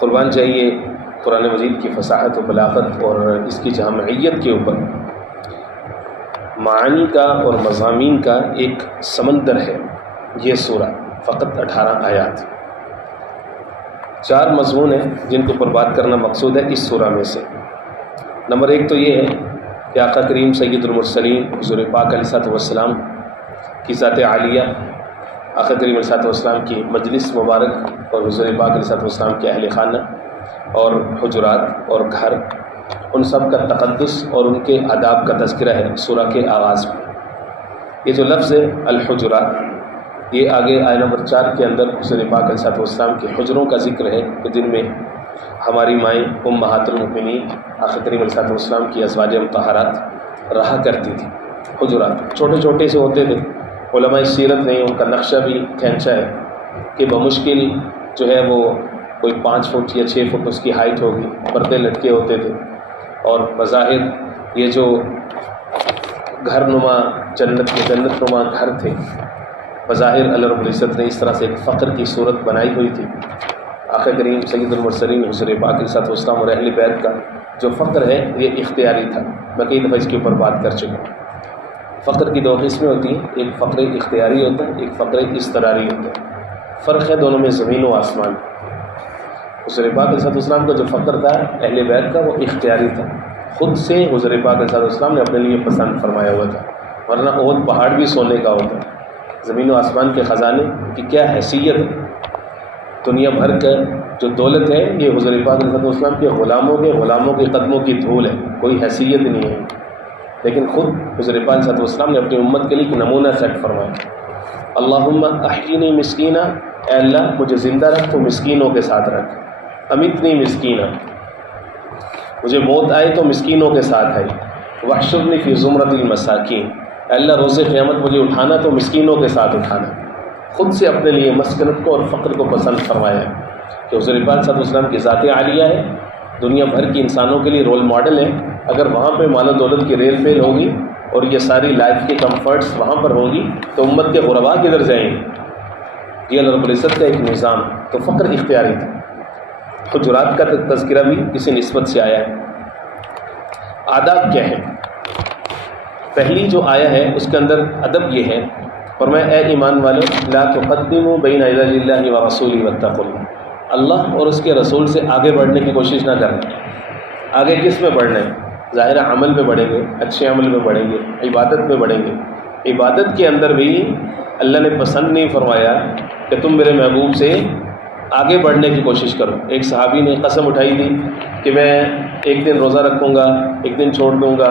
قربان جائیے قرآن مجید کی فصاحت و بلاغت اور اس کی جامعیت کے اوپر معانی کا اور مضامین کا ایک سمندر ہے یہ سورہ، فقط 18 آیات، 4 مضمون ہیں جن کے اوپر بات کرنا مقصود ہے اس سورہ میں سے۔ نمبر 1 تو یہ ہے کہ آقا کریم سید المرسلین حضور پاک علیہ الصلوۃ والسلام کی ذات عالیہ، آقا کریم علیہ الصلوۃ والسلام کی مجلس مبارک اور حضور پاک علیہ الصلوۃ والسلام کے اہل خانہ اور حجرات اور گھر، ان سب کا تقدس اور ان کے آداب کا تذکرہ ہے سورہ کے آغاز میں۔ یہ جو لفظ ہے الحجرات، یہ آگے آیہ نمبر 4 کے اندر حضور پاک علیہ الصلوۃ والسلام کے حجروں کا ذکر ہے کہ جن میں ہماری مائیں امہات المؤمنین آقا کریم علیہ الصلوۃ والسلام کی ازواج مطہرات رہا کرتی تھی۔ حجرات چھوٹے چھوٹے سے ہوتے تھے، علماء سیرت نے ان کا نقشہ بھی کھینچا ہے کہ بمشکل جو ہے وہ کوئی 5 فٹ یا 6 فٹ اس کی ہائٹ ہوگی، پردے لٹکے ہوتے تھے، اور بظاہر یہ جو گھر نما جنت نما گھر تھے، بظاہر اللہ رب العزت نے اس طرح سے ایک فقر کی صورت بنائی ہوئی تھی۔ آقا کریم سید المرسلین حضور پاک علیہ الصلوۃ والسلام اور اہل بیت کا جو فقر ہے یہ اختیاری تھا، میں کئی دفعہ اس کے اوپر بات کر چکا ہوں۔ فقر کی 2 قسمیں ہوتی ہیں، ایک فقر اختیاری ہوتا ہے، ایک فقر اضطراری ہوتا ہے، فرق ہے دونوں میں زمین و آسمان۔ حضور پاک علیہ الصلوۃ والسلام کا جو فقر تھا اہل بیت کا وہ اختیاری تھا، خود سے حضور پاک علیہ الصلوۃ والسلام نے اپنے لیے پسند فرمایا ہوا تھا، ورنہ احد پہاڑ بھی سونے کا ہوتا ہے۔ زمین و آسمان کے خزانے کی کیا حیثیت ہے، دنیا بھر کا جو دولت ہے یہ حضور پاک علیہ الصلوۃ والسلام کے غلاموں کے قدموں کی دھول ہے، کوئی حیثیت نہیں ہے۔ لیکن خود حضور پاک علیہ الصلوۃ والسلام نے اپنی امت کے لیے ایک نمونہ سیٹ فرمایا، اللہم احیینی مسکینہ، اے اللہ مجھے زندہ رکھ تو مسکینوں کے ساتھ رکھ، امیتنی مسکینہ، مجھے موت آئے تو مسکینوں کے ساتھ آئی، واحشرنی فی زمرۃ المساکین، اے اللہ روز قیامت مجھے اٹھانا تو مسکینوں کے ساتھ اٹھانا۔ خود سے اپنے لیے مسکنت کو اور فقر کو پسند فرمایا ہے کہ حضور پاک صلی اللہ علیہ وسلم کی ذات عالیہ ہے، دنیا بھر کی انسانوں کے لیے رول ماڈل ہے۔ اگر وہاں پہ مال و دولت کی ریل فیل ہوگی اور یہ ساری لائف کے کمفرٹس وہاں پر ہوں گی تو امت کے غرباء کدھر جائیں گے؟ یہ اللہ رب العزت کا ایک نظام، تو فقر اختیاری تھا۔ حجرات کا تذکرہ بھی کسی نسبت سے آیا ہے۔ آداب کیا ہے؟ پہلی جو آیا ہے اس کے اندر ادب یہ ہے، فرمایا اے ایمان والو لا تقدموا بین یدی اللہ ورسولہ واتقوا اللہ، اللہ اور اس کے رسول سے آگے بڑھنے کی کوشش نہ کرنا۔ آگے کس میں بڑھنا ہے؟ ظاہر عمل میں بڑھیں گے، اچھے عمل میں بڑھیں گے، عبادت میں بڑھیں گے۔ عبادت کے اندر بھی اللہ نے پسند نہیں فرمایا کہ تم میرے محبوب سے آگے بڑھنے کی کوشش کرو۔ ایک صحابی نے قسم اٹھائی تھی کہ میں ایک دن روزہ رکھوں گا، ایک دن چھوڑ دوں گا،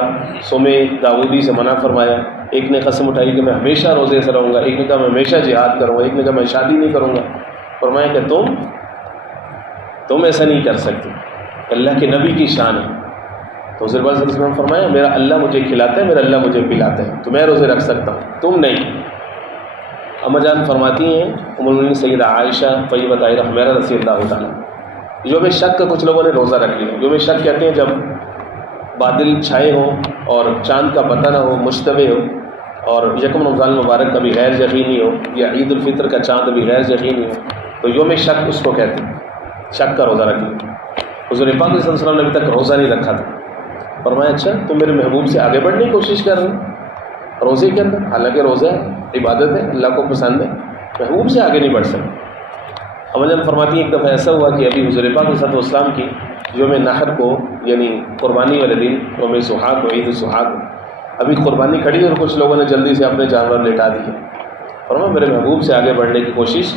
صوم داؤدی سے منع فرمایا۔ ایک نے قسم اٹھائی کہ میں ہمیشہ روزے سے رہوں گا، ایک نے کہا میں ہمیشہ جہاد کروں گا، ایک نے کہا میں شادی نہیں کروں گا۔ فرمایا کہ تم ایسا نہیں کر سکتے، اللہ کے نبی کی شان ہے۔ تو حضرت صلی اللہ علیہ وسلم فرمایا میرا اللہ مجھے کھلاتا ہے، میرا اللہ مجھے پلاتا ہے، تو میں روزے رکھ سکتا ہوں، تم نہیں۔ اما جان فرماتی ہیں ام المؤمنین سیدہ عائشہ طیبہ طاہرہ حمیرہ رضی اللہ تعالیٰ، یوم شک کا کچھ لوگوں نے روزہ رکھ لیا۔ یوم شک کہتے ہیں جب بادل چھائے ہوں اور چاند کا پتہ نہ ہو، مشتبہ ہو، اور یکم رمضان المبارک کبھی غیر یقینی ہو یا عید الفطر کا چاند ابھی غیر یقینی ہو، تو یوم شک اس کو کہتے ہیں، شک کا روزہ رکھ لیا۔ حضور پاک صلی اللہ علیہ وسلم نے ابھی تک روزہ نہیں رکھا تھا۔ فرمایا اچھا تم میرے محبوب سے آگے بڑھنے کی کوشش کر رہے ہیں روزے کے اندر، حالانکہ روزہ عبادت ہے، اللہ کو پسند ہے، محبوب سے آگے نہیں بڑھ سکتے۔ ہمیں جان فرماتی ہیں ایک دفعہ ایسا ہوا کہ ابھی حضور پاک صلی اللہ علیہ وسلم کی یوم نحر کو، یعنی قربانی والے دن، یوم سحاق و عید سحاق، ابھی قربانی کھڑی اور کچھ لوگوں نے جلدی سے اپنے جانور لٹا دیے۔ فرمایا میرے محبوب سے آگے بڑھنے کی کوشش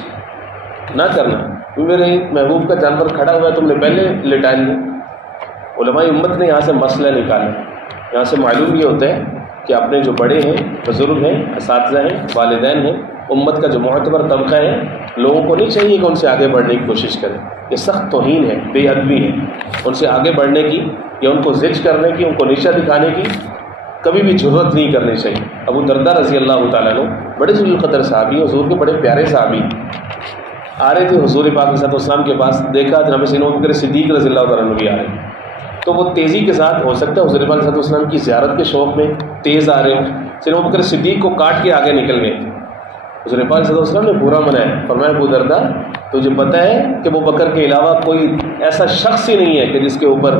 نہ کرنا، میرے محبوب کا جانور کھڑا ہوا ہے تم نے پہلے لٹا لیا۔ علماء امت نے یہاں سے مسئلہ نکالا، یہاں سے معلوم یہ ہوتا ہے کہ اپنے جو بڑے ہیں، بزرگ ہیں، اساتذہ ہیں، والدین ہیں، امت کا جو معتبر طبقہ ہے، لوگوں کو نہیں چاہیے کہ ان سے آگے بڑھنے کی کوشش کریں۔ یہ سخت توہین ہے، بے ادبی ہے، ان سے آگے بڑھنے کی یا ان کو زج کرنے کی، ان کو نیچا دکھانے کی کبھی بھی جرات نہیں کرنی چاہیے۔ ابو درداء رضی اللہ تعالیٰ عنہ بڑے ذو القدر صحابی، حضور کے بڑے پیارے صحابی، آ رہے تھے حضور پاک صلی اللہ علیہ وسلم کے پاس، دیکھا جناب سیدنا ابوبکر صدیق رضی اللہ تعالیٰ عنہ بھی آ رہے ہیں، تو وہ تیزی کے ساتھ، ہو سکتا ہے حضور پاک صلی اللہ علیہ وسلم کی زیارت کے شوق میں تیز آ رہے ہوں، سیدنا ابوبکر صدیق کو کاٹ کے آگے نکل گئے۔ حضور پاک صلی اللہ علیہ وسلم نے برا منایا، فرمایا ابو درداء تجھے پتہ ہے کہ ابو بکر کے علاوہ کوئی ایسا شخص ہی نہیں ہے کہ جس کے اوپر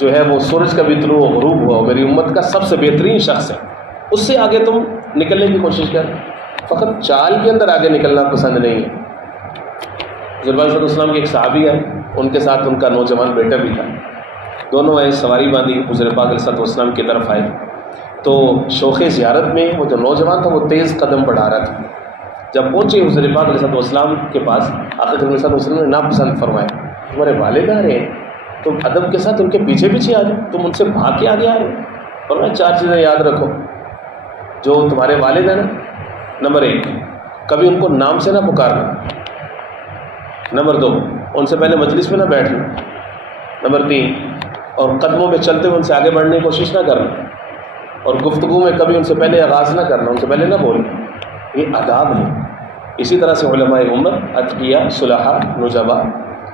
جو ہے وہ سورج کا بھی طلوع و غروب ہوا، میری امت کا سب سے بہترین شخص ہے، اس سے آگے تم نکلنے کی کوشش کر، فقط چال کے اندر آگے نکلنا پسند نہیں ہے۔ حضرت صلی اللہ علیہ وسلم کے ایک صحابی ہے، ان کے ساتھ ان کا نوجوان بیٹا بھی تھا، دونوں آئے سواری باندھی حضور پاک علیہ السلام کی طرف آئے، تو شوق زیارت میں وہ جو نوجوان تھا وہ تیز قدم بڑھا رہا تھا۔ جب پہنچے حضور پاک علیہ السلام کے پاس، آقا کریم صلی اللہ علیہ وسلم نے ناپسند فرمایا، تمہارے والد آ رہے ہیں، تم ادب کے ساتھ ان کے پیچھے پیچھے آ جاؤ، تم ان سے بھاگ کے آگے آ رہے ہو۔ فرمایا 4 چیزیں یاد رکھو جو تمہارے والد ہیں نا، نمبر 1 کبھی ان کو نام سے نہ پکارنا، نمبر 2 ان سے پہلے مجلس میں نہ بیٹھنا، نمبر 3 اور قدموں میں چلتے ہوئے ان سے آگے بڑھنے کی کوشش نہ کرنا، اور گفتگو میں کبھی ان سے پہلے آغاز نہ کرنا، ان سے پہلے نہ بولنا، یہ آداب ہے۔ اسی طرح سے علماء امت، اتقیاء، صلحاء، نجبا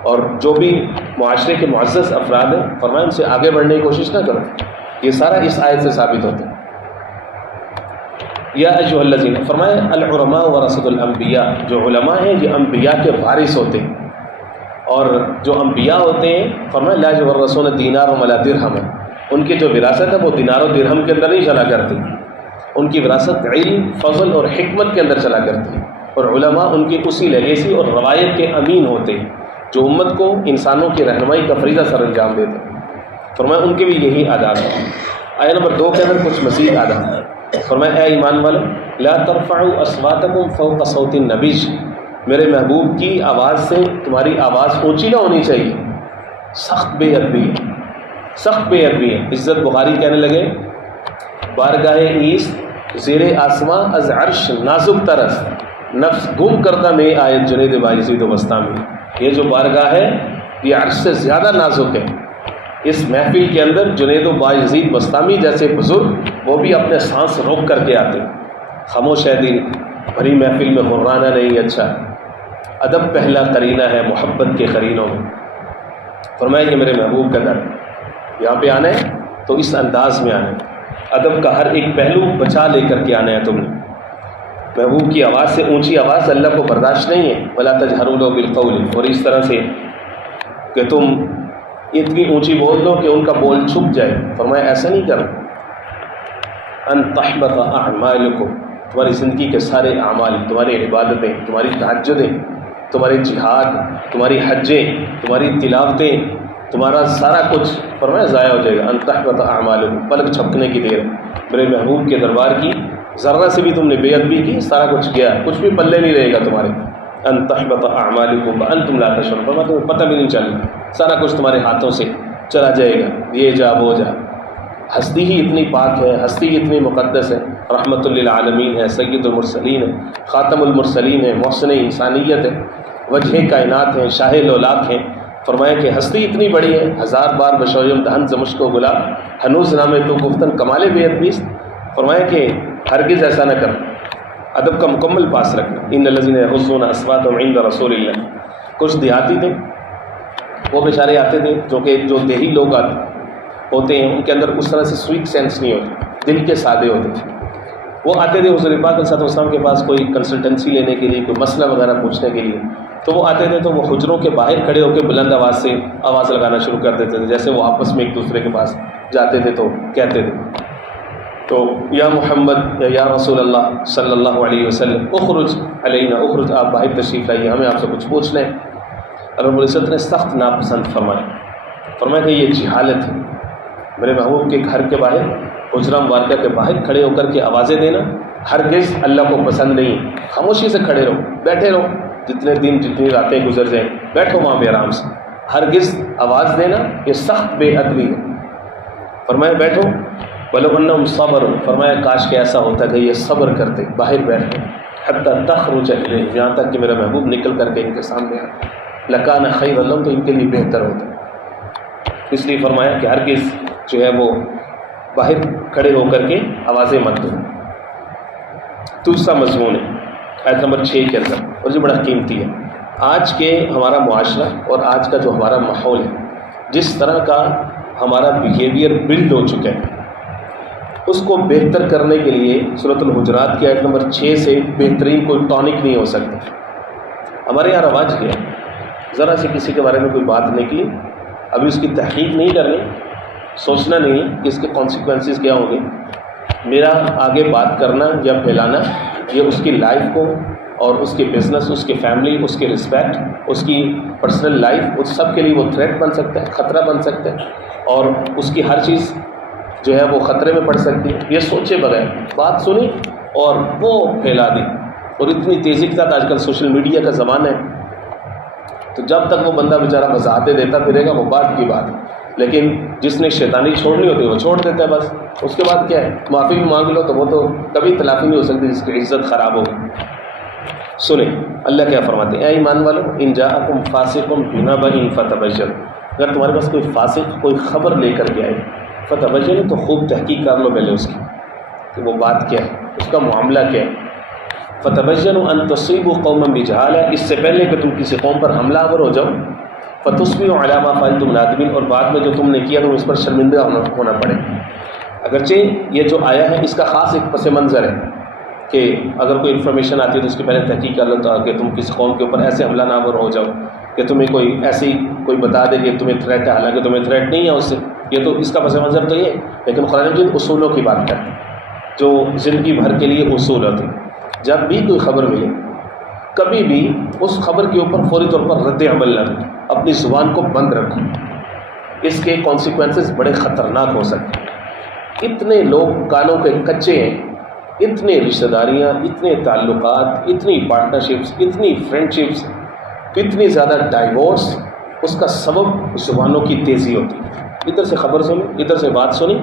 اور جو بھی معاشرے کے معزز افراد ہیں، فرمایا ان سے آگے بڑھنے کی کوشش نہ کرو، یہ سارا اس آیت سے ثابت ہوتا ہے۔ یا ایھا الذین، فرمایا العلماء ورثۃ الانبیاء، جو علماء ہیں یہ انبیاء کے وارث ہوتے ہیں، اور جو انبیاء ہوتے ہیں فرمایا لا یورثون دینار ولا درہم، ان کی جو وراثت ہے وہ دینار و درہم کے اندر نہیں چلا کرتی، ان کی وراثت علم، فضل اور حکمت کے اندر چلا کرتی ہے، اور علماء ان کی اسی لیگیسی اور روایت کے امین ہوتے ہیں جو امت کو انسانوں کی رہنمائی کا فریضہ سر انجام دیتے ہیں۔ فرمایا ان کے بھی یہی آداب ہے۔ آیت نمبر 2 کے اندر کچھ مزید آداب ہے۔ فرمایا اے ایمان والو لا ترفعوا اصواتکم فوق صوت النبی، میرے محبوب کی آواز سے تمہاری آواز اونچی نہ ہونی چاہیے، سخت بے ادبی ہے، سخت بے ادبی ہے۔ عزت بخاری کہنے لگے بارگاہ ایست زیر آسماں از عرش نازک ترس، نفس گم کردہ میں آیت جنید بایزید و بستامی، یہ جو بارگاہ ہے یہ عرش سے زیادہ نازک ہے۔ اس محفل کے اندر جنید و بایزید بستامی جیسے بزرگ وہ بھی اپنے سانس روک کر کے آتے، خاموش ہے دل، بھری محفل میں غرانا نہیں اچھا، ادب پہلا قرینہ ہے محبت کے قرینوں میں۔ فرمایا کہ میرے محبوب کا در یہاں پہ آنا ہے تو اس انداز میں آنا ہے، ادب کا ہر ایک پہلو بچا لے کر کے آنا ہے تم نے۔ محبوب کی آواز سے اونچی آواز اللہ کو برداشت نہیں ہے، ولا تجہروا لہ بالقول، اور اس طرح سے کہ تم اتنی اونچی بول دو کہ ان کا بول چھپ جائے۔ فرمایا ایسا نہیں کرنا، ان تحبط اعمالکم، تمہاری زندگی کے سارے اعمال، تمہاری عبادتیں، تمہاری تہجدیں، تمہارے جہاد، تمہاری حجیں، تمہاری تلاوتیں، تمہارا سارا کچھ فرمایا ضائع ہو جائے گا۔ ان تحبط اعمالکم، پلک جھپکنے کی دیر، میرے محبوب کے دربار کی ذرہ سے بھی تم نے بے ادبی کی، سارا کچھ گیا، کچھ بھی پلے نہیں رہے گا تمہارے۔ ان تحبط اعمالکم وانتم لا تشعرون، فرمایا تمہیں پتہ بھی نہیں چلنا، سارا کچھ تمہارے ہاتھوں سے چلا جائے گا، یہ جا وہ جا۔ ہستی ہی اتنی پاک ہے، ہستی ہی اتنی مقدس ہے، رحمت للعالمین ہے، سید المرسلین ہے، خاتم المرسلین ہے، محسن انسانیت ہے، وجہ کائنات ہیں، شاہ لولاک ہیں۔ فرمایا کہ ہستی اتنی بڑی ہے، 1000 بار بشویم دہن زمشق و گلاب، ہنوز نامے تو گفتن کمال بے ادبی۔ فرمایا کہ ہرگز ایسا نہ کر، ادب کا مکمل پاس رکھنا۔ ان الذین یغضون اصواتهم عند رسول اللہ، کچھ دیہاتی تھے، وہ بیچارے آتے تھے جو دیہی لوگ ہوتے ہیں ان کے اندر اس طرح سے سویٹ سینس نہیں ہوتی، دل کے سادے ہوتے تھے، وہ آتے تھے حضور پاک علیہ السلام کے پاس کوئی کنسلٹنسی لینے کے لیے، کوئی مسئلہ وغیرہ پوچھنے کے لیے، تو وہ آتے تھے تو وہ حجروں کے باہر کھڑے ہو کے بلند آواز سے آواز لگانا شروع کر دیتے تھے، جیسے وہ آپس میں ایک دوسرے کے پاس جاتے تھے تو کہتے تھے، تو یا محمد یا رسول اللہ صلی اللہ علیہ وسلم اخرج علینا، اخرج، آپ باہر تشریف لائیے، ہمیں آپ سے کچھ پوچھ لیں۔ رب العزت نے سخت ناپسند فرمایا کہ یہ جہالت ہے، میرے محبوب کے گھر کے باہر، حجرہ مبارکہ کے باہر کھڑے ہو کر کے آوازیں دینا ہرگز اللہ کو پسند نہیں۔ خاموشی سے کھڑے رہو، بیٹھے رہو، جتنے دن جتنی راتیں گزر جائیں بیٹھو وہاں پہ آرام سے، ہرگز آواز دینا یہ سخت بے ادبی ہے۔ فرمایا بیٹھو، وَلَوْ أَنَّهُمْ صَبَرُوا، فرمایا کاش کہ ایسا ہوتا کہ یہ صبر کرتے، باہر بیٹھتے، حتیٰ تخرج إِلَيْهِمْ، یہاں تک کہ میرا محبوب نکل کر کے ان کے سامنے آتا، لَكَانَ خَيْرًا لَهُمْ، تو ان کے لیے بہتر ہوتا۔ اس لیے فرمایا کہ ہرگز جو ہے وہ باہر کھڑے ہو کر کے آوازیں مت دو۔ دوسرا مضمون ہے آیت نمبر 6 کے اندر، اور جو بڑا قیمتی ہے، آج کے ہمارا معاشرہ اور آج کا جو ہمارا ماحول ہے، جس طرح کا ہمارا بیہیویئر بلڈ ہو چکا ہے، اس کو بہتر کرنے کے لیے سورۃ الحجرات کی آیت نمبر 6 سے بہترین کوئی ٹانک نہیں ہو سکتا۔ ہمارے یہاں رواج کیا ہے، ذرا سے کسی کے بارے میں کوئی بات نکلی، ابھی اس کی تحقیق نہیں کرنی، سوچنا نہیں کہ اس کے کانسیکوینسز کیا ہوں گے، میرا آگے بات کرنا یا پھیلانا یہ اس کی لائف کو اور اس کے بزنس، اس کی فیملی، اس کی رسپیکٹ، اس کی پرسنل لائف، اس سب کے لیے وہ تھریٹ بن سکتا ہے، خطرہ بن سکتا ہے، اور اس کی ہر چیز جو ہے وہ خطرے میں پڑ سکتی ہے۔ یہ سوچے بغیر بات سنی اور وہ پھیلا دی، اور اتنی تیزی کے ساتھ آج کل سوشل میڈیا کا زمانہ ہے، تو جب تک وہ بندہ بیچارہ وضاحتیں دیتا پھرے گا وہ بات کی بات، لیکن جس نے شیطانی چھوڑنی ہوتی ہے وہ چھوڑ دیتا ہے بس، اس کے بعد کیا ہے، معافی بھی مانگ لو تو وہ تو کبھی تلافی نہیں ہو سکتی جس کی عزت خراب ہوگی۔ سنیں اللہ کیا فرماتے ہیں، اے ایمان والو ان جاءکم فاسق بنبأ فتبینوا، اگر تمہارے پاس کوئی فاسق کوئی خبر لے کر کے آئے فتبینوا تو خوب تحقیق کر لو پہلے اس کی کہ وہ بات کیا ہے، اس کا معاملہ کیا ہے۔ فتبینوا ان تصیبوا قوما بجہالہ، اس سے پہلے کہ تم کسی قوم پر حملہ آور ہو جاؤ، فتصبحوا علی ما فعلتم نادمین، اور بعد میں جو تم نے کیا تم اس پر شرمندہ ہونا پڑے۔ اگرچہ یہ جو آیا ہے اس کا خاص ایک پس منظر ہے کہ اگر کوئی انفارمیشن آتی ہے تو اس کے پہلے تحقیق کر لو تاکہ تم کسی قوم کے اوپر ایسے حملہ نہ آور ہو جاؤ کہ تمہیں کوئی ایسی کوئی بتا دے کہ تمہیں تھریٹ ہے، حالانکہ تمہیں تھریٹ نہیں ہے اس سے، یہ تو اس کا پس منظر تو یہ ہے۔ لیکن قرآن مجید اصولوں کی بات کرتے ہیں جو زندگی بھر کے لیے اصول ہوتے ہیں۔ جب بھی کوئی خبر ملے کبھی بھی اس خبر کے اوپر فوری طور پر رد عمل نہ کرو، اپنی زبان کو بند رکھو، اس کے کانسیکوینسز بڑے خطرناک ہو سکتے ہیں۔ اتنے لوگ کانوں کے کچے ہیں، اتنے رشتہ داریاں، اتنے تعلقات، اتنی پارٹنرشپس، اتنی فرینڈشپس، اتنی زیادہ ڈائیورس، اس کا سبب زبانوں کی تیزی ہوتی ہے۔ ادھر سے خبر سنی، ادھر سے بات سنی،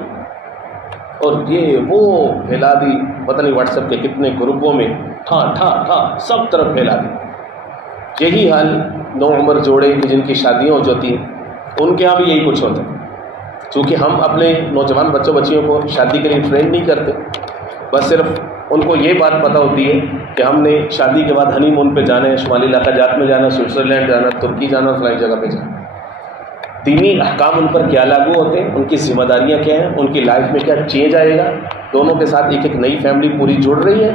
اور یہ وہ پھیلا دی، پتہ نہیں واٹس ایپ کے کتنے گروپوں میں ٹھا سب طرف پھیلا دی۔ یہی حال نوعمر جوڑے کہ جن کی شادیاں ہو جاتی ہیں ان کے یہاں بھی یہی کچھ ہوتا ہے، چونکہ ہم اپنے نوجوان بچوں بچیوں کو شادی کے لیے ٹرین نہیں کرتے، بس صرف ان کو یہ بات پتہ ہوتی ہے کہ ہم نے شادی کے بعد ہنی مون پہ جانا ہے، شمالی علاقہ جات میں جانا، سوئٹزرلینڈ جانا، ترکی جانا، فلاں جگہ پہ جانا۔ دینی احکام ان پر کیا لاگو ہوتے ہیں، ان کی ذمہ داریاں کیا ہیں، ان کی لائف میں کیا چینج آئے گا، دونوں کے ساتھ ایک ایک نئی فیملی پوری جڑ رہی ہے،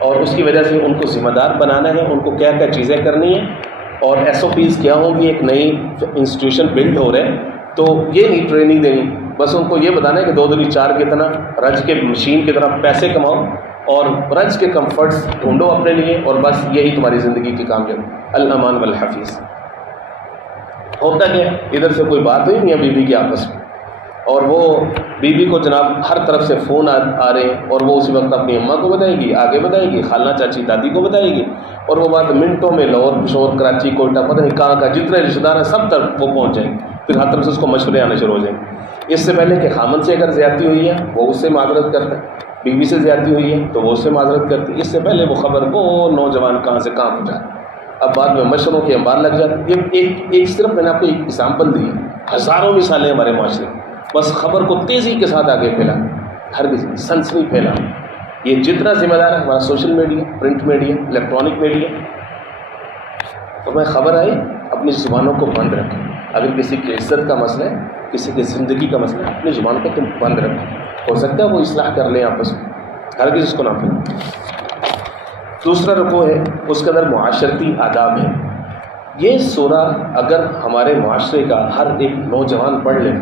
اور اس کی وجہ سے ان کو ذمہ دار بنانا ہے، ان کو کیا کیا چیزیں کرنی ہیں، اور ایس او پیز کیا ہوں گی، ایک نئی انسٹیٹیوشن بلڈ ہو رہے ہیں، تو یہ نہیں ٹریننگ دینی، بس ان کو یہ بتانا ہے کہ 2 دولی 4 کی طرح رج کے مشین کی طرح پیسے کماؤ اور رج کے کمفرٹس ڈھونڈو اپنے لیے، اور بس یہی تمہاری زندگی کی کامیابی۔ الامان والحفیظ۔ ہوتا کیا ہے، ادھر سے کوئی بات ہوئی میاں بیوی کی آپس میں، اور وہ بیوی کو جناب ہر طرف سے فون آ رہے ہیں، اور وہ اسی وقت اپنی اماں کو بتائے گی، آگے بتائے گی، خالہ چاچی دادی کو بتائے گی، اور وہ بات منٹوں میں لاہور پشاور کراچی کوئٹہ پتہ نہیں کہاں کا جتنے رشتہ دار ہیں سب تک وہ پہنچ جائیں گے، پھر ہر طرف سے اس کو مشورے آنے شروع ہو جائیں گے۔ اس سے پہلے کہ خامن سے اگر زیادتی ہوئی ہے وہ اس سے معذرت کرتا ہے، بیوی سے زیادتی ہوئی ہے تو وہ اس سے معذرت کرتی ہے، اس سے پہلے وہ خبر وہ نوجوان کہاں سے کہاں پہنچا، اب بعد میں مشوروں کے انبار لگ جاتے۔ یہ ایک صرف میں نے آپ کو ایک ایگزامپل دی ہے، ہزاروں مثالیں ہمارے معاشرے میں، بس خبر کو تیزی کے ساتھ آگے پھیلا، ہر کسی سنسنی پھیلا۔ یہ جتنا ذمہ دار ہے ہمارا social media, print media, electronic media, تو میں خبر آئی اپنی زبانوں کو بند رکھیں۔ اگر کسی کی عزت کا مسئلہ ہے، کسی کی زندگی کا مسئلہ ہے، اپنی زبان کو تم بند رکھو، ہو سکتا ہے وہ اصلاح کر لیں آپس میں، ہر کسی اس کو نہ پھیلیں۔ دوسرا رکوع ہے اس کے اندر معاشرتی آداب ہے۔ یہ سورہ اگر ہمارے معاشرے کا ہر ایک نوجوان پڑھ لے،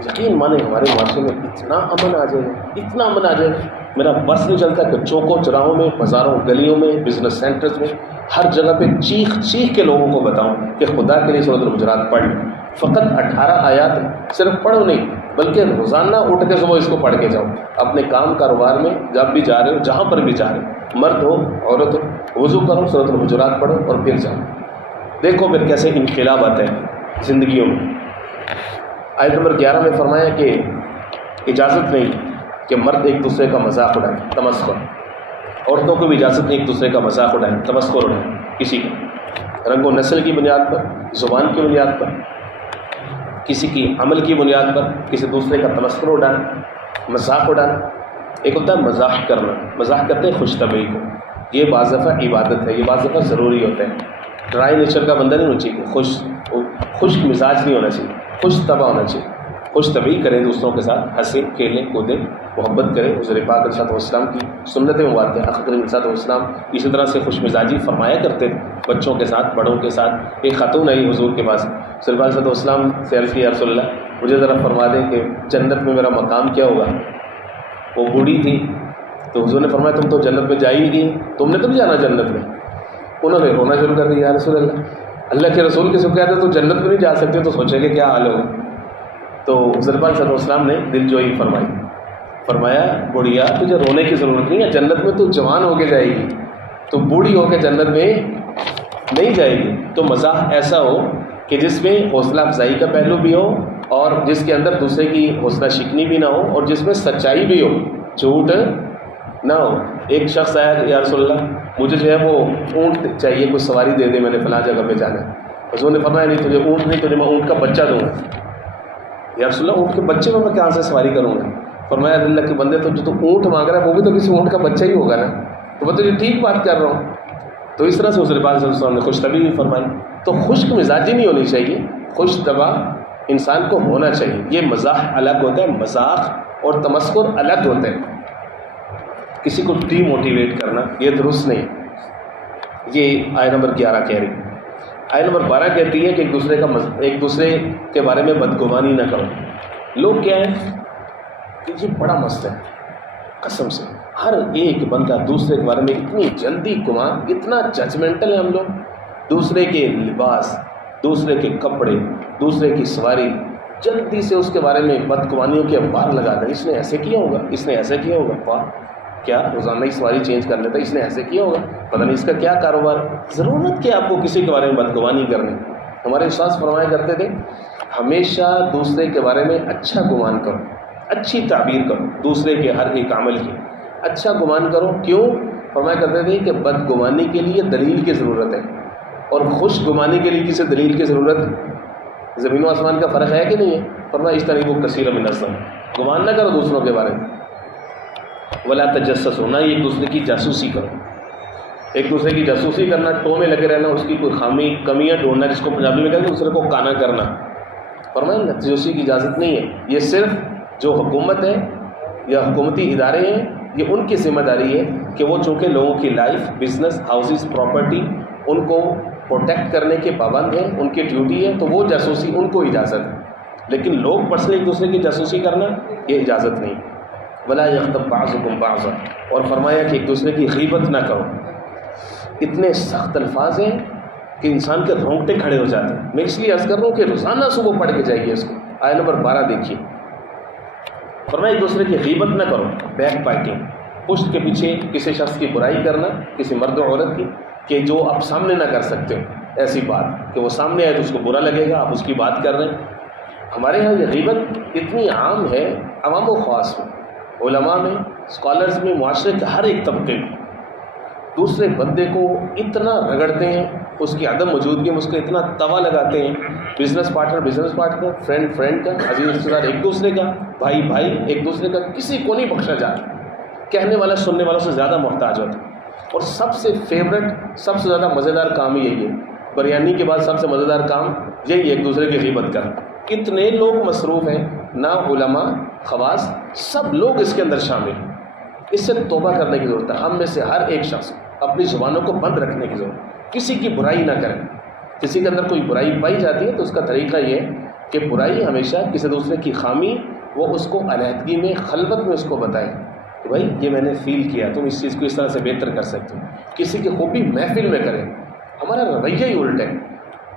یقین مانے ہمارے معاشرے میں اتنا امن آ جائے گا، اتنا امن آ جائے گا، میرا بس نہیں چلتا کہ چوکوں چراہوں میں، بازاروں گلیوں میں، بزنس سینٹرز میں، ہر جگہ پہ چیخ چیخ کے لوگوں کو بتاؤں کہ خدا کے لیے سورۃ الحجرات پڑھ لیں۔ فقط 18 آیات ہیں، صرف پڑھو نہیں بلکہ روزانہ اٹھ کے صبح اس کو پڑھ کے جاؤ، اپنے کام کاروبار میں جب بھی جا رہے ہو، جہاں پر بھی جا رہے ہو، مرد ہو عورت ہو، وضو کرو، سورۃ الحجرات پڑھو اور پھر جاؤ، دیکھو پھر کیسے انقلاب آتے ہیں زندگیوں میں۔ آیت نمبر 11 میں فرمایا کہ اجازت نہیں کہ مرد ایک دوسرے کا مذاق اڑائے، تمسخر، عورتوں کو بھی اجازت نہیں ایک دوسرے کا مذاق اڑائیں، تمسخر اڑائیں، کسی کا رنگ و نسل کی بنیاد پر، زبان کی بنیاد پر، کسی کی عمل کی بنیاد پر کسی دوسرے کا تمسخر اڑانا، مذاق اڑانا۔ ایک ہوتا ہے مزاح کرنا، مزاح کرتے ہیں خوش طبعی کو، یہ بعض دفعہ عبادت ہے، یہ بعض دفعہ ضروری ہوتا ہے۔ ڈرائی نیچر کا بندہ نہیں ہونا چاہیے، خشک مزاج نہیں ہونا چاہیے، خوش طبع ہونا چاہیے۔ خوش طبعی کریں دوسروں کے ساتھ، ہنسیں کھیلیں کودیں، محبت کریں. حضور پاک علیہ الصلوۃ والسلام کی سنت مبارک ہے. آقا کریم صلی اللہ علیہ وسلم اسی طرح سے خوش مزاجی فرمایا کرتے تھے بچوں کے ساتھ، بڑوں کے ساتھ. ایک خاتون آئی حضور کے پاس، صلی اللہ علیہ وسلم سے عرض کی یا رسول اللہ مجھے ذرا فرما دیں کہ جنت میں میرا مقام کیا ہوگا. وہ بوڑھی تھی تو حضور نے فرمایا تم تو جنت میں جا ہی نہیں، تم نے تو نہیں جانا جنت میں. انہوں نے رونا شروع کر دیا، یا رسول اللہ کے رسول کے سو کہتے تو جنت میں نہیں جا سکتے تو سوچیں کہ کیا حال ہوگا. تو حضور پاک صلی اللہ علیہ وسلم نے دل جوئی فرمائی، فرمایا بڑھیا تجھے رونے کی ضرورت نہیں ہے، جنت میں تو جوان ہو کے جائے گی، تو بوڑھی ہو کے جنت میں نہیں جائے گی. تو مزاح ایسا ہو کہ جس میں حوصلہ افزائی کا پہلو بھی ہو اور جس کے اندر دوسرے کی حوصلہ شکنی بھی نہ ہو اور جس میں سچائی بھی ہو، جھوٹ نہ ہو. ایک شخص آیا یا رسول اللہ مجھے جو ہے وہ اونٹ چاہیے، کوئی سواری دے دے، میں نے فلاں جگہ پہ جانا ہے. حضور نے فرمایا نہیں تجھے اونٹ نہیں، تجھے میں اونٹ کا بچہ دوں گا. یا رسول اللہ اونٹ کے بچے میں کہاں سے سواری کروں گا؟ فرمایا اللہ کے بندے تو جو تو اونٹ مانگ رہا ہے وہ بھی تو کسی اونٹ کا بچہ ہی ہوگا نا. تو میں تجھے ٹھیک بات کر رہا ہوں. تو اس طرح سے حضور پاک صلی اللہ علیہ وسلم نے خوش طبعی بھی فرمائی. تو خشک مزاجی نہیں ہونی چاہیے، خوش طبع انسان کو ہونا چاہیے. یہ مزاح الگ ہوتا ہے، مذاق اور تمسخر الگ ہوتے ہیں. کسی کو ڈی موٹیویٹ کرنا یہ درست نہیں. یہ آیت نمبر 11 کہہ رہی. آیت نمبر 12 کہتی ہے کہ ایک دوسرے کے بارے میں بدگمانی نہ کرو. لوگ کیا ہے کہ یہ بڑا مسئلہ ہے، قسم سے ہر ایک بندہ دوسرے کے بارے میں اتنی جلدی گمان، اتنا ججمنٹل ہے ہم لوگ. دوسرے کے لباس، دوسرے کے کپڑے، دوسرے کی سواری، جلدی سے اس کے بارے میں بدگمانیوں کے بار لگا دیں. اس نے ایسے کیا ہوگا، اس نے ایسے کیا ہوگا، واہ کیا روزانہ ہی سواری چینج کر لیتا ہے، اس نے ایسے کیا ہوگا، پتہ نہیں اس کا کیا کاروبار. ضرورت کیا آپ کو کسی کے بارے میں بدگمانی کرنے؟ ہمارے استاد فرمایا کرتے تھے ہمیشہ دوسرے کے بارے میں اچھا گمان کرو، اچھی تعبیر کرو، دوسرے کے ہر ایک عمل کی اچھا گمان کرو. کیوں؟ فرمایا کرتے تھے کہ بدگمانی کے لیے دلیل کی ضرورت ہے اور خوش گمانی کے لیے کسی دلیل کی ضرورت ہے. زمین و آسمان کا فرق ہے کہ نہیں ہے؟ فرمایا اس طرح وہ کثیر من الظن، گمان نہ کرو دوسروں کے بارے میں. ولا تجسسوا، نہ ایک دوسرے کی جاسوسی کرو. ایک دوسرے کی جاسوسی کرنا، ٹو میں لگے رہنا، اس کی کوئی خامی کمیاں ڈھونڈنا، جس کو پنجابی میں کہتے ہیں دوسرے کو کانا کرنا. فرمایا تجسسی کی اجازت نہیں ہے. یہ صرف جو حکومت ہے یا حکومتی ادارے ہیں یہ ان کی ذمہ داری ہے کہ وہ چونکہ لوگوں کی لائف، بزنس، ہاؤسز، پراپرٹی ان کو پروٹیکٹ کرنے کے پابند ہیں، ان کی ڈیوٹی ہے، تو وہ جاسوسی ان کو اجازت ہے. لیکن لوگ پرسنلی ایک دوسرے کی جاسوسی کرنا یہ اجازت نہیں. ولا یغتب بعضکم بعضا، اور فرمایا کہ ایک دوسرے کی غیبت نہ کرو. اتنے سخت الفاظ ہیں کہ انسان کے رونگٹے کھڑے ہو جاتے ہیں. میں اس لیے عرض کر رہا ہوں کہ روزانہ صبح پڑھ کے جائیے اس کو. آیت نمبر 12 دیکھیے، فرمایا ایک دوسرے کی غیبت نہ کرو. بیک بائٹنگ، پشت کے پیچھے کسی شخص کی برائی کرنا، کسی مرد و عورت کی، کہ جو آپ سامنے نہ کر سکتے ہو ایسی بات کہ وہ سامنے آئے تو اس کو برا لگے گا، آپ اس کی بات کر رہے ہیں. ہمارے ہاں یہ غیبت اتنی عام ہے، عوام و خواص میں، علماء میں، اسکالرز میں، معاشرے کے ہر ایک طبقے میں. دوسرے بندے کو اتنا رگڑتے ہیں، اس کی عدم موجودگی میں اس کو اتنا توا لگاتے ہیں. بزنس پارٹنر، فرینڈ کا، عزیز رشتہ دار ایک دوسرے کا، بھائی ایک دوسرے کا، کسی کو نہیں بخشا جاتا. کہنے والا سننے والوں سے زیادہ محتاج ہوتا ہے. اور سب سے فیوریٹ، سب سے زیادہ مزیدار کام یہی ہے. بریانی کے بعد سب سے مزیدار کام یہی ہے، ایک دوسرے کی غیبت کرنا. اتنے لوگ مصروف ہیں، نہ علماء، خواص، سب لوگ اس کے اندر شامل ہیں. اس سے توبہ کرنے کی ضرورت ہے. ہم میں سے ہر ایک شخص اپنی زبانوں کو بند رکھنے کی ضرورت ہے. کسی کی برائی نہ کریں. کسی کے اندر کوئی برائی پائی جاتی ہے تو اس کا طریقہ یہ ہے کہ برائی ہمیشہ کسی دوسرے کی خامی وہ اس کو علیحدگی میں، خلوت میں اس کو بتائیں کہ بھائی یہ میں نے فیل کیا، تم اس چیز کو اس طرح سے بہتر کر سکتے ہو. کسی کی خوبی محفل میں کریں. ہمارا رویہ ہی الٹ ہے.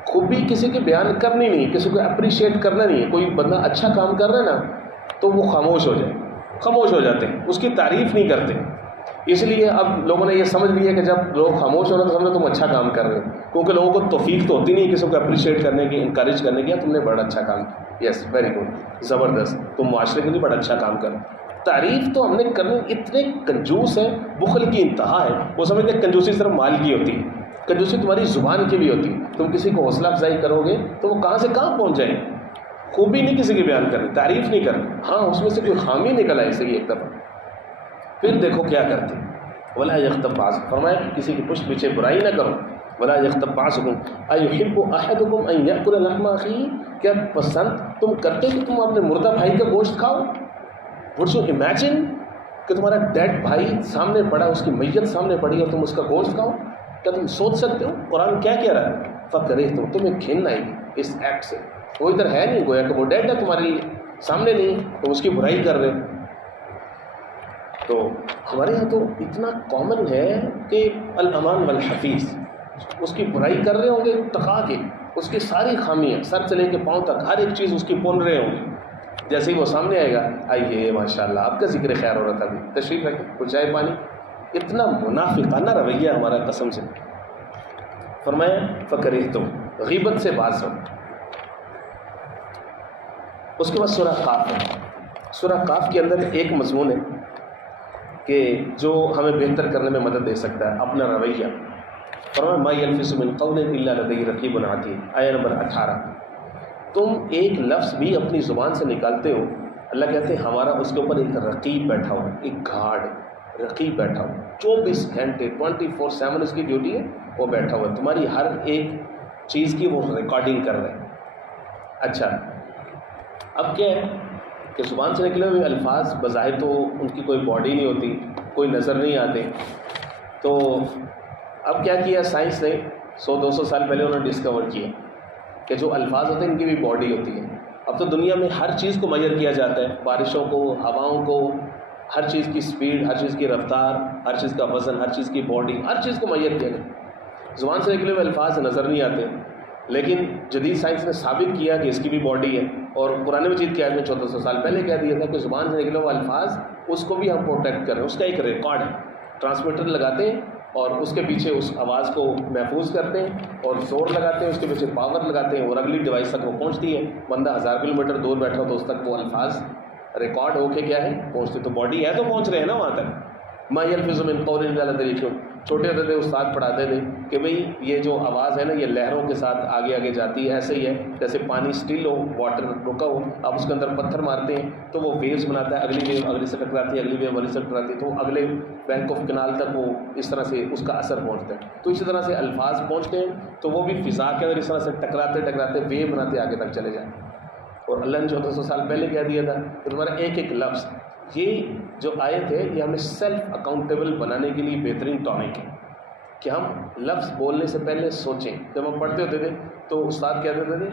خوبی کسی کے بیان کرنی نہیں ہے، کسی کو اپریشیٹ کرنا نہیں ہے. کوئی بندہ اچھا کام کر رہا ہے نا تو وہ خاموش ہو جاتے ہیں، اس کی تعریف نہیں کرتے. اس لیے اب لوگوں نے یہ سمجھ لیا کہ جب لوگ خاموش ہو رہے تو سمجھو تم اچھا کام کر رہے ہو، کیونکہ لوگوں کو توفیق تو ہوتی نہیں کسی کو اپریشیٹ کرنے کی، انکریج کرنے کی. تم نے بڑا اچھا کام کیا، یس ویری گڈ، زبردست، تم معاشرے کے لیے بڑا اچھا کام کر. تعریف تو ہم نے کرنی. اتنے کنجوس ہیں، بخل کی انتہا ہے. وہ سمجھتے ہیں کنجوسی صرف مال کی ہوتی ہے، کنجوسی تمہاری زبان کی بھی ہوتی ہے. تم کسی کو حوصلہ افزائی کرو گے تو وہ کہاں سے کہاں پہنچ جائیں. خوبی نہیں کسی کی بیان کرنی، تعریف نہیں کرنی. ہاں اس میں سے کوئی خامی نکل آئے صحیح ایک دفعہ. پھر دیکھو کیا کرتے. ولا یغتب بعض، فرمایا کہ کسی کی پشت پیچھے برائی نہ کرو. ولا یغتب بعضکم ایحب احدکم ان یاکل لحم اخیہ، کیا پسند تم کرتے کہ تم اپنے مردہ بھائی کا گوشت کھاؤ؟ وڈ یو امیجن کہ تمہارا ڈیڈ بھائی سامنے پڑا، اس کی میت سامنے پڑی اور تم اس کا گوشت کھاؤ؟ کیا تم سوچ سکتے ہو؟ قرآن کیا کہہ رہا ہے؟ فکرہتم، تمہیں گھن آئی اس ایکٹ سے. وہ ادھر ہے نہیں، گویا کہ وہ ڈیڈ ہے تمہارے سامنے نہیں، تم اس کی برائی کر رہے ہو. تو ہمارے یہاں تو اتنا کامن ہے کہ الامان والحفیظ، اس کی برائی کر رہے ہوں گے ٹکا کے، اس کی ساری خامیاں سر سے لے کے پاؤں تک ہر ایک چیز اس کی بول رہے ہوں گے. جیسے ہی وہ سامنے آئے گا، آئیے ماشاء اللہ آپ کا ذکر خیر ہو رہا تھا، ابھی تشریف رکھیں، کچھ چائے پانی. اتنا منافقانہ رویہ ہمارا قسم سے. فرمایا فکرہتم، غیبت سے باز رہو. اس کے بعد سورہ قاف ہے. سورہ قاف کے اندر ایک مضمون ہے کہ جو ہمیں بہتر کرنے میں مدد دے سکتا ہے، اپنا رویہ. فرمایا ما یلفظ من قول الا لدیہ رقیب عتید، آیہ نمبر 18. تم ایک لفظ بھی اپنی زبان سے نکالتے ہو، اللہ کہتے ہیں ہمارا اس کے اوپر ایک رقیب بیٹھا ہوا، ایک گارڈ رقیب بیٹھا ہوا، 24 گھنٹے 24/7 اس کی ڈیوٹی ہے، وہ بیٹھا ہوا ہے، تمہاری ہر ایک چیز کی وہ ریکارڈنگ کر رہے ہیں. اچھا، اب کیا ہے کہ زبان سے نکلے ہوئے الفاظ بظاہر تو ان کی کوئی باڈی نہیں ہوتی، کوئی نظر نہیں آتے. تو اب کیا کیا سائنس نے، 100-200 سال پہلے انہوں نے ڈسکور کیا کہ جو الفاظ ہوتے ہیں ان کی بھی باڈی ہوتی ہے. اب تو دنیا میں ہر چیز کو میئر کیا جاتا ہے، بارشوں کو، ہواؤں کو، ہر چیز کی سپیڈ، ہر چیز کی رفتار، ہر چیز کا وزن، ہر چیز کی باڈی، ہر چیز کو میئر کیا جاتا ہے. زبان سے نکلے ہوئے الفاظ نظر نہیں آتے، لیکن جدید سائنس نے ثابت کیا کہ اس کی بھی باڈی ہے. اور قرآن مجید کی آیت میں 1400 سال پہلے کہہ دیا تھا کہ زبان سے نکلے ہوئے الفاظ اس کو بھی ہم پروٹیکٹ کر رہے ہیں، اس کا ایک ریکارڈ ہے. ٹرانسمیٹر لگاتے ہیں اور اس کے پیچھے اس آواز کو محفوظ کرتے ہیں اور زور لگاتے ہیں، اس کے پیچھے پاور لگاتے ہیں اور اگلی ڈیوائس تک وہ پہنچتی ہے. بندہ 1000 کلومیٹر دور بیٹھا ہو تو اس تک وہ الفاظ ریکارڈ ہو کے کیا ہے پہنچتے. تو باڈی ہے تو پہنچ رہے ہیں نا وہاں تک. ما یلفظ من قول الا لدیہ رقیب. چھوٹے ہوتے تھے استاد پڑھاتے تھے کہ بھئی یہ جو آواز ہے نا یہ لہروں کے ساتھ آگے آگے جاتی ہے. ایسے ہی ہے جیسے پانی اسٹل ہو، واٹر رکا ہو، آپ اس کے اندر پتھر مارتے ہیں تو وہ ویوز بناتا ہے، اگلی ویو اگلی سے ٹکراتی ہے، اگلی ویو اگلی سے ٹکراتی ہے، تو اگلے بینک آف کنال تک وہ اس طرح سے اس کا اثر پہنچتا ہے. تو اسی طرح سے الفاظ پہنچتے ہیں تو وہ بھی فضا کے اندر اس طرح سے ٹکراتے ٹکراتے ویو بناتے آگے تک چلے جائیں. اور اللہ نے 1400 سال پہلے کہہ دیا تھا کہ تمہارا ایک ایک لفظ. یہ جو آیت ہے یہ ہمیں سیلف اکاؤنٹیبل بنانے کے لیے بہترین ٹاپک ہے کہ ہم لفظ بولنے سے پہلے سوچیں. جب ہم پڑھتے ہوتے تھے تو استاد کہتے تھے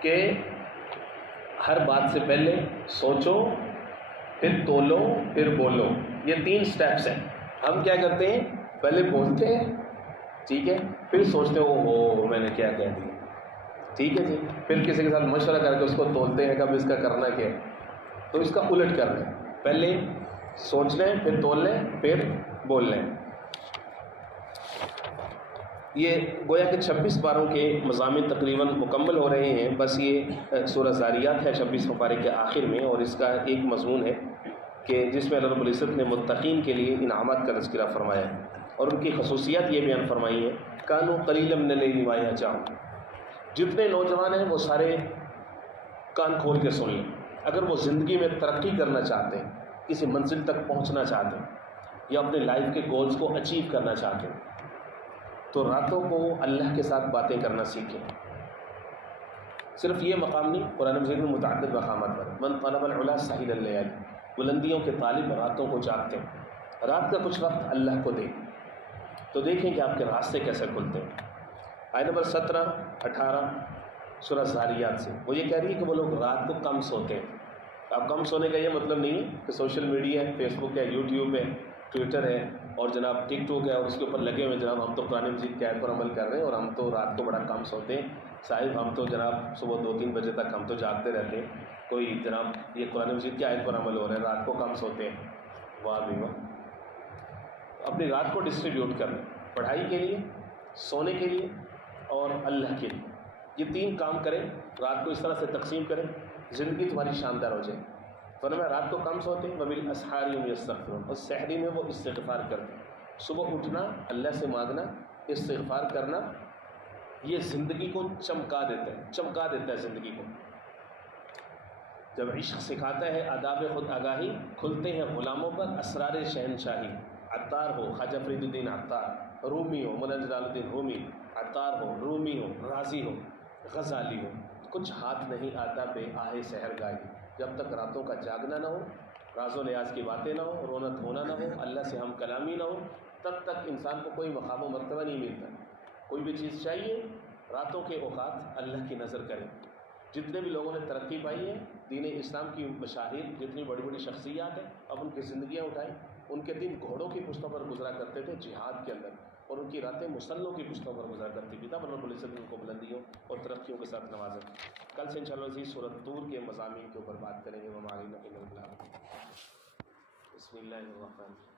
کہ ہر بات سے پہلے سوچو، پھر تولو، پھر بولو. یہ 3 سٹیپس ہیں. ہم کیا کرتے ہیں، پہلے بولتے ہیں، ٹھیک ہے، پھر سوچتے ہیں اوہ میں نے کیا کہہ دیا، ٹھیک ہے جی، پھر کسی کے ساتھ مشورہ کر کے اس کو تولتے ہیں کہ اب اس کا کرنا کیا ہے. تو اس کا الٹ کر لیں، پہلے سوچ لیں، پھر تول لیں، پھر بول لیں. یہ گویا کہ 26 پاروں کے مضامین تقریباً مکمل ہو رہے ہیں. بس یہ سورہ ذاریات ہے 26 پارے کے آخر میں، اور اس کا ایک مضمون ہے کہ جس میں اللہ رب العزت نے متقین کے لیے انعامات کا تذکرہ فرمایا ہے اور ان کی خصوصیات یہ بیان فرمائی ہیں. کانوا قلیلا من اللیل ما یہجعون. جتنے نوجوان ہیں وہ سارے کان کھول کے سن لیں. اگر وہ زندگی میں ترقی کرنا چاہتے ہیں، کسی منزل تک پہنچنا چاہتے ہیں یا اپنے لائف کے گولز کو اچیو کرنا چاہتے ہیں تو راتوں کو اللہ کے ساتھ باتیں کرنا سیکھیں. صرف یہ مقام نہیں، قرآن مجید میں متعدد مقامات پر من طلب العلا سہل اللیال، بلندیوں کے طالب راتوں کو جاگتے ہیں. رات کا کچھ وقت اللہ کو دیں تو دیکھیں کہ آپ کے راستے کیسے کھلتے ہیں. آیت نمبر 17-18 سورہ ذاریات سے وہ یہ کہہ رہی ہے کہ وہ لوگ رات کو کم سوتے ہیں. اب کم سونے کا یہ مطلب نہیں ہے کہ سوشل میڈیا ہے، فیس بک ہے، یوٹیوب ہے، ٹویٹر ہے اور جناب ٹک ٹاک ہے اور اس کے اوپر لگے ہوئے جناب ہم تو قرآن مجید کی آیت پر عمل کر رہے ہیں اور ہم تو رات کو بڑا کم سوتے ہیں صاحب، ہم تو جناب صبح 2-3 بجے تک ہم تو جاگتے رہتے ہیں. کوئی جناب یہ قرآن مجید کی آیت پر عمل ہو رہا ہے، رات کو کم سوتے ہیں. واہ بھی واہ. اپنی رات کو ڈسٹریبیوٹ کر لیں، پڑھائی کے لیے، سونے کے لیے اور اللہ کے لیے. یہ 3 کام کریں، رات کو اس طرح سے تقسیم کریں، زندگی تمہاری شاندار ہو جائے. فرمایا رات کو کم سوتے ہیں وبالاسحار هم یستغفرون، اور سحری میں وہ استغفار کرتے ہیں. صبح اٹھنا، اللہ سے مانگنا، استغفار کرنا، یہ زندگی کو چمکا دیتا ہے، چمکا دیتا ہے زندگی کو. جب عشق سکھاتا ہے آداب خود آگاہی، کھلتے ہیں غلاموں پر اسرار شہنشاہی. عطار ہو خواجہ فرید الدین عطار، رومی ہو مولانا جلال الدین رومی، عطار ہو، رومی ہو، رازی ہو، غزالی ہو، کچھ ہاتھ نہیں آتا بے آہ سحر گاہی. جب تک راتوں کا جاگنا نہ ہو، راز و نیاز کی باتیں نہ ہو، رونت ہونا نہ ہو، اللہ سے ہم کلامی نہ ہو، تب تک انسان کو کوئی مقام و مرتبہ نہیں ملتا. کوئی بھی چیز چاہیے، راتوں کے اوقات اللہ کی نظر کریں. جتنے بھی لوگوں نے ترقی پائی ہے، دین اسلام کی مشاہیر، جتنی بڑی بڑی شخصیات ہیں، اب ان کی زندگیاں اٹھائیں. ان کے دن گھوڑوں کی پشتوں پر گزرا کرتے تھے جہاد کے اندر، اور ان کی راتیں مسلوں کی پشتوں پر گزرا کرتی تھی. تب رب العزت ان کو بلندیوں اور ترقیوں کے ساتھ نوازا. کل سے انشاءاللہ عزیز سورۃ طور کے مضامین کے اوپر بات کریں گے. بسم اللہ الرحمن الرحیم.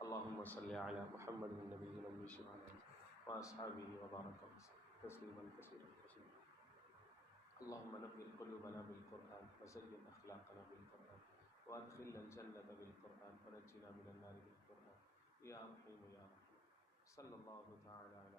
اللہم صلی علی محمد النبی الامی واصحابہ وبارک وسلم تسلیما کثیرا کثیرا. اللهم نبل قلوبنا بالقرآن وزين أخلاقنا بالقرآن وأدخلنا الجنة بالقرآن ونجنا من النار بالقرآن يا رحيم يا رحيم. صلى الله تعالى على